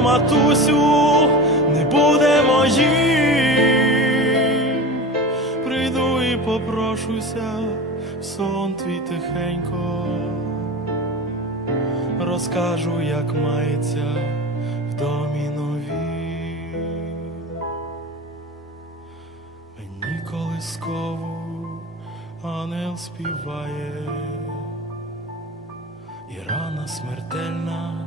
Матусю не буде будемо Прийду і попрошуся В сон твій тихенько розкажу, як мається в домі нові. Мені колискову ангел співає, і рана смертельна.